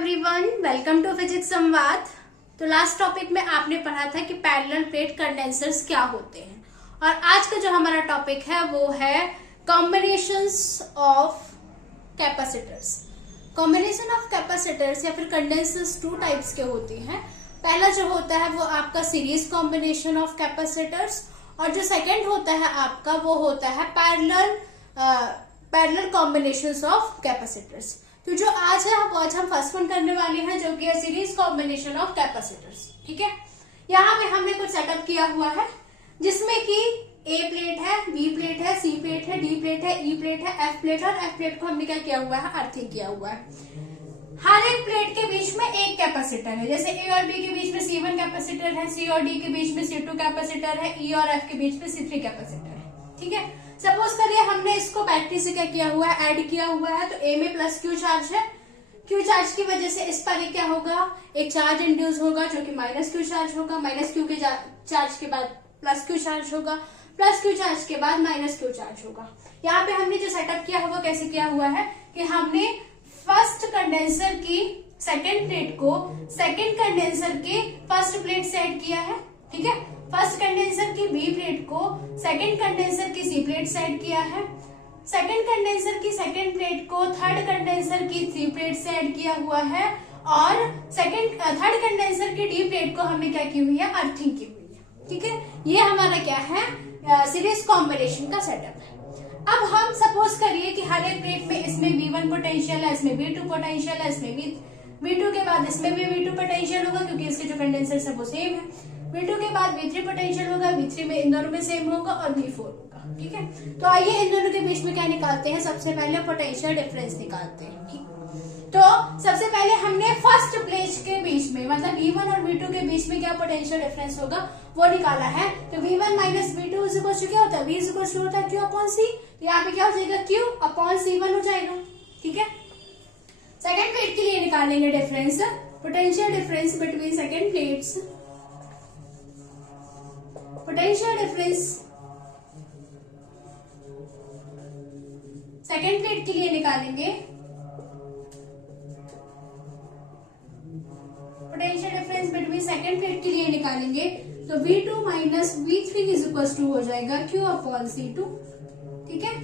Everyone, welcome to physics संवाद। तो last topic में आपने पढ़ा था कि पैरेलल प्लेट कंडेंसर्स क्या होते हैं, और आज का जो हमारा टॉपिक है वो है combinations of capacitors. Combination of capacitors या फिर कंडेंसर्स टू टाइप्स के होती हैं। पहला जो होता है वो आपका सीरीज कॉम्बिनेशन ऑफ कैपेसिटर्स, और जो सेकेंड होता है आपका वो होता है पैरेलल कॉम्बिनेशंस ऑफ कैपेसिटर्स। तो जो आज है वो आज हम फर्स्ट वन करने वाले हैं, जो कि है सीरीज कॉम्बिनेशन ऑफ कैपेसिटर्स। ठीक है, यहाँ पे हमने कुछ सेटअप किया हुआ है जिसमें कि ए प्लेट है, बी प्लेट है, सी प्लेट है, डी प्लेट है, ई प्लेट है, एफ प्लेट है, और एफ प्लेट को हमने क्या किया हुआ है, अर्थिंग किया हुआ है। हर एक प्लेट के बीच में एक कैपेसिटर है, जैसे ए और बी के बीच में C1 कैपेसिटर है, सी और डी के बीच में C2 कैपेसिटर है, ई और एफ के बीच में C3 कैपेसिटर है। ठीक है, सपोज करिए हमने इसको बैटरी से क्या किया हुआ है, ऐड किया हुआ है। तो ए में प्लस क्यू चार्ज है, क्यू चार्ज की वजह से इस पर क्या होगा, एक चार्ज इंड्यूस होगा जो कि माइनस क्यू चार्ज होगा, माइनस क्यू के चार्ज के बाद प्लस क्यू चार्ज होगा, प्लस क्यू चार्ज के बाद माइनस क्यू चार्ज होगा। यहाँ पे हमने जो सेटअप किया हुआ कैसे किया हुआ है कि हमने फर्स्ट कंडेंसर की सेकेंड प्लेट को सेकेंड कंडेंसर के फर्स्ट प्लेट से ऐड किया है। ठीक है, फर्स्ट कंडेंसर की बी प्लेट को सेकेंड कंडेंसर की सी प्लेट से ऐड किया है, सेकेंड कंडेंसर की सेकेंड प्लेट को थर्ड कंडेंसर की सी प्लेट से ऐड किया हुआ है, और थर्ड कंडेंसर की डी प्लेट को हमने क्या की हुई है, अर्थिंग की हुई है। ठीक है, ये हमारा क्या है, सीरीज कॉम्बिनेशन का सेटअप है। अब हम सपोज करिए कि हर एक प्लेट में इसमें V1 पोटेंशियल है, इसमें V2 पोटेंशियल है, इसमें V2 के बाद इसमें भी V2 पोटेंशियल होगा क्योंकि इसके जो कंडेंसर है वो सेम है। V2 के बाद V3 पोटेंशियल होगा, V3 में इन दोनों में सेम होगा, और V4 होगा। ठीक है, तो आइए इन दोनों के बीच में क्या निकालते हैं, सबसे पहले पोटेंशियल डिफरेंस निकालते हैं। ठीक, तो सबसे पहले हमने फर्स्ट प्लेट के बीच में मतलब V1 और V2 के बीच में क्या पोटेंशियल डिफरेंस होगा वो निकाला है। तो V1 minus V2 is equal to क्या होता है, V इज इक्वल टू होता है Q अपॉन C। यहाँ पे क्या हो जाएगा, Q अपॉन C1 हो जाएगा। ठीक है, सेकेंड प्लेट के लिए निकालेंगे difference, potential difference between second plates, potential difference second plate के लिए निकालेंगे, potential difference between second plate के लिए निकालेंगे। तो V2 minus V3 is equal to हो जाएगा Q अपॉन C2। ठीक है,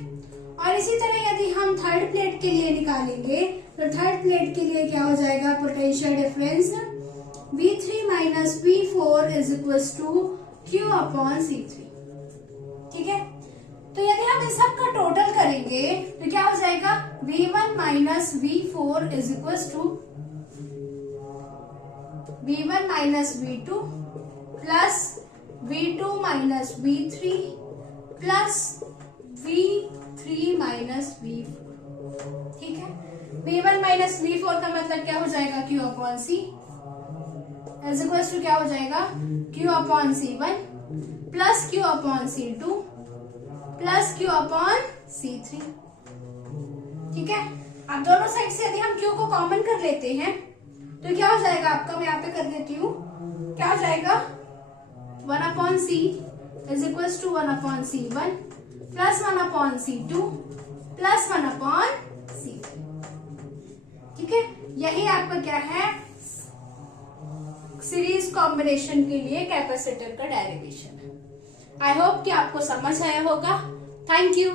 और इसी तरह यदि हम थर्ड प्लेट के लिए निकालेंगे तो थर्ड प्लेट के लिए क्या हो जाएगा, potential difference V3 minus V4 is equal to Q upon C3। ठीक है, तो यदि हम इन सब का टोटल करेंगे तो क्या हो जाएगा, V1 minus V4 is equal to V1 minus V2 plus V2 minus V3 plus V3 minus V4। ठीक है, V1 माइनस V4 का मतलब क्या हो जाएगा, Q upon C is equal to क्या हो जाएगा, Q upon C1 plus Q upon C2 plus Q upon C3। ठीक है, अब दोनों साइड से यदि हम Q को कॉमन कर लेते हैं तो क्या हो जाएगा आपका, मैं यहाँ पे कर देती हूँ, क्या हो जाएगा 1 upon C is equal to 1 upon C1 plus 1 upon C2 plus 1 upon C3। ठीक है, यही आपका क्या है, सीरीज कॉम्बिनेशन के लिए कैपेसिटर का डेरिवेशन है। आई होप कि आपको समझ आया होगा। Thank you.